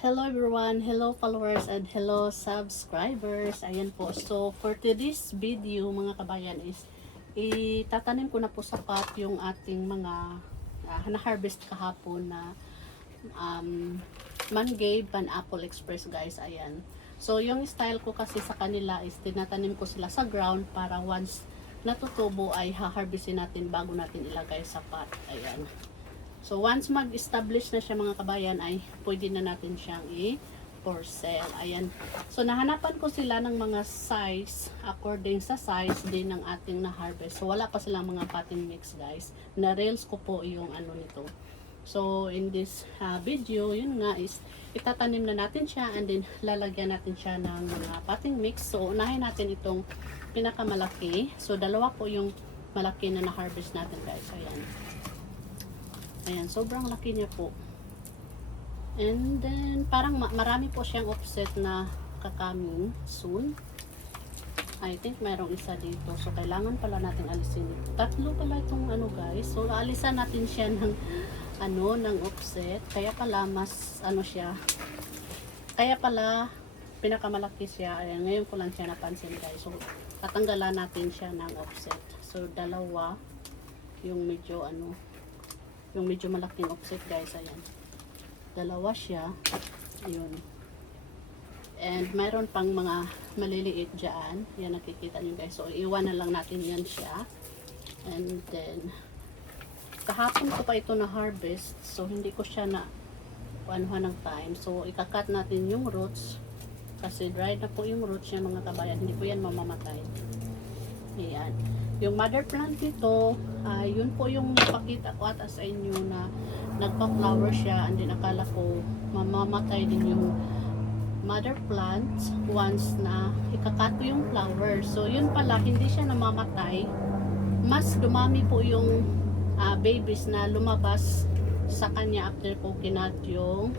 Hello everyone, hello followers and hello subscribers. Ayan po. So for today's video mga kabayan is itatanim ko na po sa pot yung ating mga na-harvest kahapon na Mangay Pineapple Express guys. Ayan. So yung style ko kasi sa kanila is tinatanim ko sila sa ground para once natutubo ay ha-harvestin natin bago natin ilagay sa pot. Ayan. So, once mag-establish na siya mga kabayan, ay pwede na natin siyang i-for sale. Ayan. So, nahanapan ko sila ng mga size, according sa size din ng ating na-harvest. So, wala pa silang mga potting mix, guys. Na-rails ko po yung ano nito. So, in this video, yun nga is, itatanim na natin siya and then lalagyan natin siya ng mga potting mix. So, unahin natin itong pinakamalaki. So, dalawa po yung malaki na na-harvest natin, guys. Ayan. Ayan, sobrang laki niya po. And then, parang marami po siyang offset na kakaming soon. I think mayroong isa dito. So, kailangan pala natin alisin. Tatlo pala itong ano guys. So, alisan natin siya ng, ng offset. Kaya pala, mas, siya. Kaya pala, pinakamalaki siya. Ayan, ngayon ko lang siya napansin guys. So, tatanggalan natin siya ng offset. So, dalawa. Yung medyo, yung medyo malaking offset guys, ayan. Dalawa siya. Ayun. And mayroon pang mga maliliit dyan. Yan nakikita nyo guys. So, iwan na lang natin yan siya. And then, kahapon ko pa ito na harvest. So, hindi ko siya na anuhan ng time. So, ikakat natin yung roots. Kasi dry na po yung roots niya mga kabayan. Hindi po yan mamamatay. Ayan. Yung mother plant nito, yun po yung napakita ko ata sa inyo na nagpa-flower siya and then akala ko mamamatay din yung mother plant once na ikakat ko yung flower. So yun pala, hindi siya namamatay. Mas dumami po yung babies na lumabas sa kanya after ko kinat yung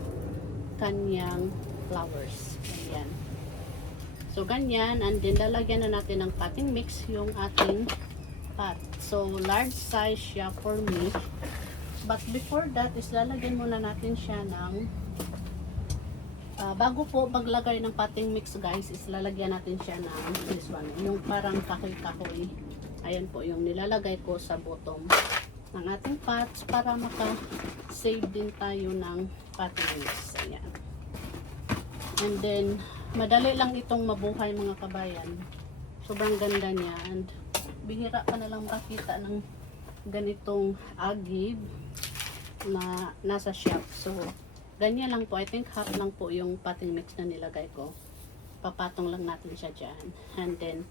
kanyang flowers. Ayan. So, ganyan. And then, lalagyan na natin ng potting mix yung ating pot. So, large size siya for me. But before that, is lalagyan muna natin siya ng bago po maglagay ng potting mix guys, is lalagyan natin siya ng this one. Yung parang kahoy-kahoy. Ayan po yung nilalagay ko sa bottom ng ating pots para maka-save din tayo ng potting mix. Ayan. And then, madali lang itong mabuhay mga kabayan. Sobrang ganda niya. And bihira ka na lang makita ng ganitong agib na nasa shop. So, ganyan lang po. I think half lang po yung potting mix na nilagay ko. Papatong lang natin siya dyan. And then,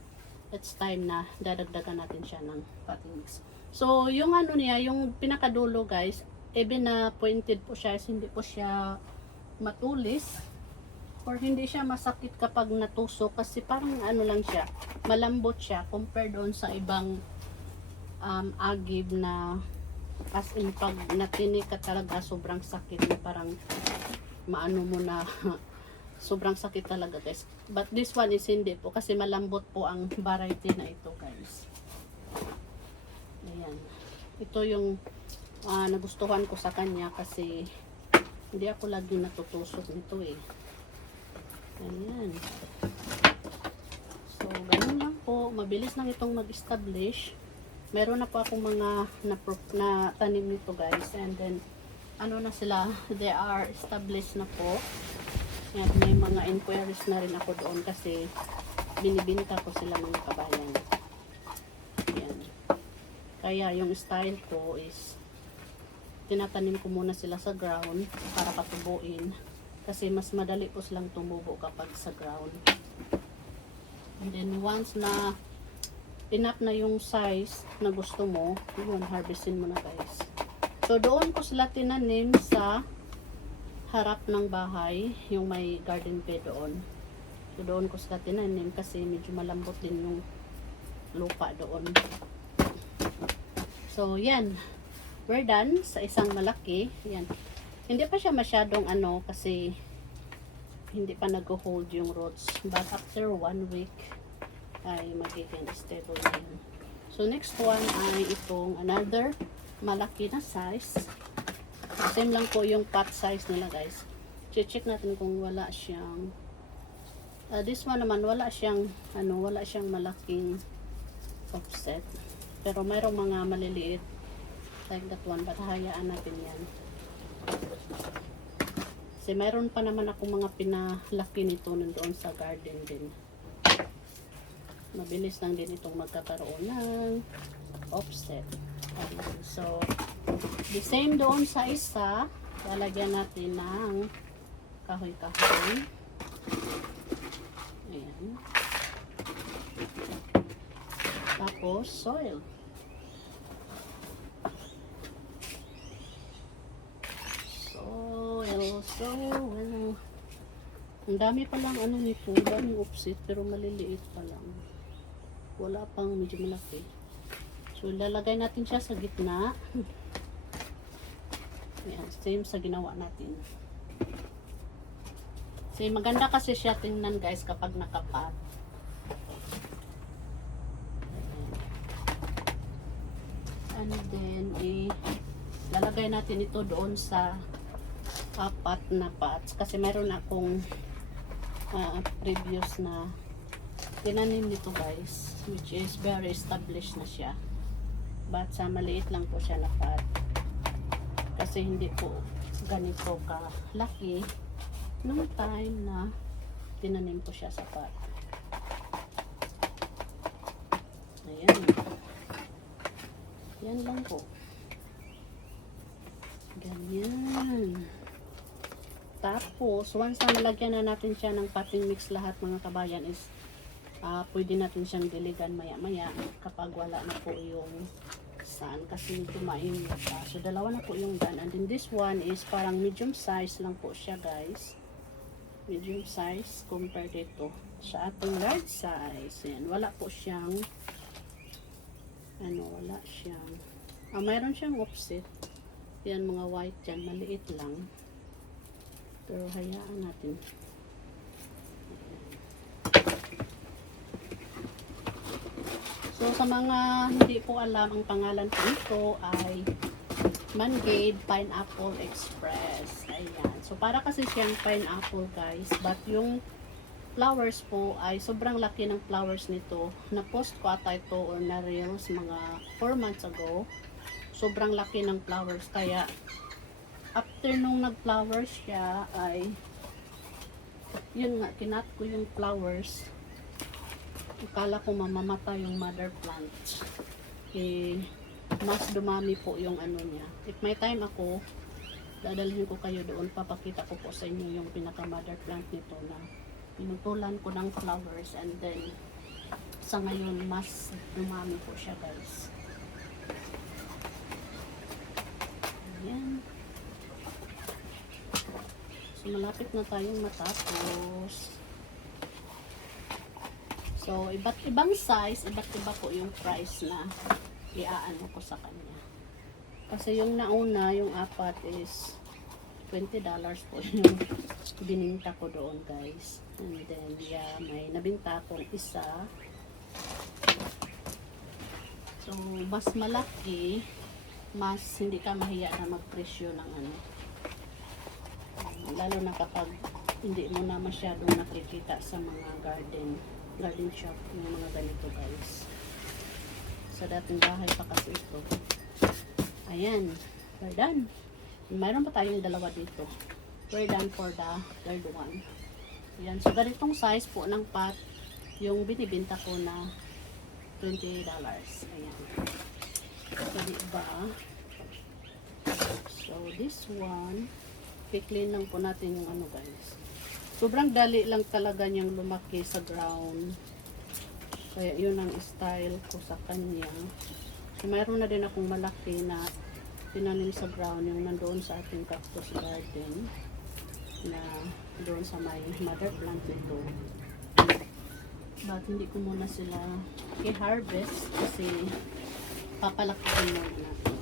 it's time na dadagdagan natin siya ng potting mix. So, yung niya, yung pinakadulo guys, even na pointed po siya, hindi po siya matulis. Or hindi siya masakit kapag natusok kasi parang lang siya, malambot siya compared doon sa ibang agib na as in pag natinik ka talaga sobrang sakit na parang maano mo na sobrang sakit talaga guys. But this one is hindi po kasi malambot po ang variety na ito guys. Ayan. Ito yung nagustuhan ko sa kanya kasi hindi ako lagi natutusok nito eh. Ayan. So, ganun lang po. Mabilis lang itong mag-establish. Meron na po akong mga na tanim nito guys. And then, na sila, they are established na po. At may mga inquiries na rin ako doon kasi binibinta ko sila mga kabayan. Ayan. Kaya yung style ko is tinatanim ko muna sila sa ground para patubuin. Kasi mas madali po silang tumubo kapag sa ground. And then once na enough na yung size na gusto mo, yun, harvestin mo na guys. So doon ko sila tinanim sa harap ng bahay, yung may garden bed doon. So doon ko sila tinanim kasi medyo malambot din yung lupa doon. So yan, we're done sa isang malaki. Yan. Hindi pa siya masyadong kasi hindi pa nag-hold yung roots. But after 1 week ay magiging stable na yun. So next one ay itong another malaki na size. Same lang po yung pot size nila guys. check natin kung wala siyang this one naman wala siyang malaking offset. Pero mayroong mga maliliit like that one, but hayaan natin yan. Kasi mayroon pa naman ako mga pinalaki nito nandoon sa garden din. Mabilis lang din itong magkakaroon ng offset. So, the same doon sa isa, lalagyan natin ng kahoy-kahoy. Ayan. Tapos, soil. Soil. Ang dami pa lang ano nito, daming offset, pero maliliit pa lang. Wala pang medyo malaki. So, lalagay natin siya sa gitna. Ayan, same sa ginawa natin. So, maganda kasi siya tingnan guys kapag nakapat. And then, lalagay natin ito doon sa apat na pots. Kasi meron akong previous na tinanim nito guys, which is very established na siya. But sa maliit lang po siya na pot. Kasi hindi po ganito kalaki nung time na tinanim ko siya sa pot. Ayan. Yan lang po. Ganyan. Tapos, once na nalagyan na natin siya ng potting mix lahat mga kabayan is pwede natin siyang diligan maya-maya kapag wala na po yung sun kasi medyo mainit pa. So, dalawa na po yung done. And then this one is parang medium size lang po siya guys. Medium size compared dito sa ating large size. Yan. Wala po siyang wala siyang mayroon siyang offset. Yan mga white yan. Maliit lang. Pero hayaan natin. So, sa mga hindi po alam, ang pangalan po nito ay Mangade Pineapple Express. Ayan. So, para kasi siyang pineapple guys. But yung flowers po ay sobrang laki ng flowers nito. Na-post ko ata ito or na-reels mga 4 months ago. Sobrang laki ng flowers. Kaya, after nung nag-flowers siya ay yun nga, kinat ko yung flowers. Akala ko mamamata yung mother plant. Mas dumami po yung ano niya. If may time ako, dadalhin ko kayo doon. Papakita ko po sa inyo yung pinaka mother plant nito na pinutulan ko ng flowers. And then, sa ngayon, mas dumami po siya guys. Ayan. So, malapit na tayong matapos. So, iba't ibang size, iba't iba po yung price na iaano ko sa kanya. Kasi yung nauna, yung apat is $20 po yung bininta ko doon guys. And then, yeah, may nabinta akong isa. So, mas malaki, mas hindi ka mahiya na magpresyo ng ano. Lalo na kapag hindi mo na masyadong nakikita sa mga garden shop yung mga ganito guys. Sa dating bahay pa kasi ito. Ayan, we're done. Mayroon pa tayong dalawa dito. We're done for the third one. Ayan, so ganitong size po ng pot yung binibenta ko na $20. Ayan. So, diba? So, this one, i-clean lang po natin yung ano guys. Sobrang dali lang talaga niyang lumaki sa ground. Kaya yun ang style ko sa kanya. So, mayroon na din akong malaki na tinanim sa ground yung nandoon sa ating cactus garden. Na doon sa may mother plant nito. But hindi ko muna sila i-harvest kasi papalakihin muna natin.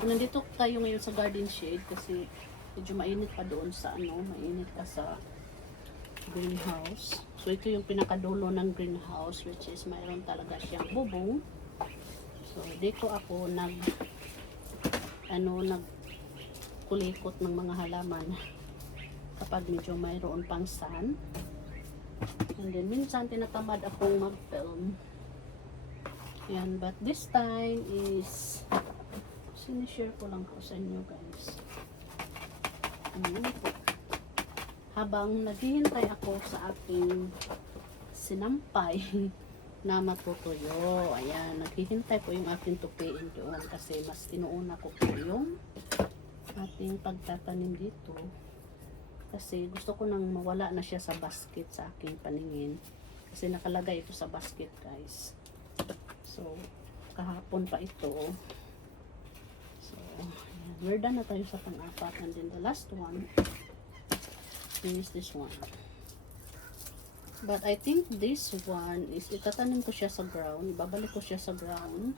So, nandito tayo ngayon sa garden shade kasi medyo mainit pa doon sa mainit pa sa greenhouse. So, ito yung pinakadulo ng greenhouse which is mayroon talaga siyang bubong So, dito ako nagkulikot ng mga halaman kapag medyo mayroon pang sun. And then, minsan tinatamad akong mag-film. Yan, but this time is sinishare ko lang po sa inyo guys. Ayan po. Habang naghihintay ako sa aking sinampay na matutuyo. Ayan, naghihintay po yung aking tupiin doon kasi mas inuuna ko po yung ating pagtatanim dito. Kasi gusto ko nang mawala na siya sa basket sa aking paningin. Kasi nakalagay ito sa basket guys. So, kahapon pa ito. So, ayan. We're done na tayo sa pang-apat. And then the last one is this one. But I think this one is itatanim ko siya sa ground. Ibabalik ko siya sa ground.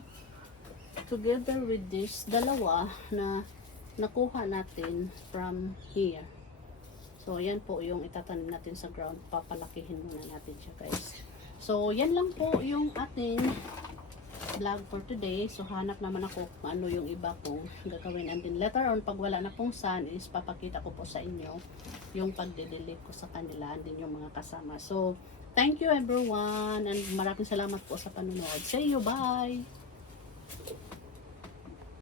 Together with this dalawa na nakuha natin from here. So, yan po yung itatanim natin sa ground. Papalakihin muna natin siya guys. So, yan lang po yung ating vlog for today. So, hanap naman ako kung ano yung iba kong gagawin. And then later on, pag wala na pong sun, is papakita ko po sa inyo yung pagde-delete ko sa kanila and din yung mga kasama. So, thank you everyone and maraming salamat po sa panonood. See you, bye!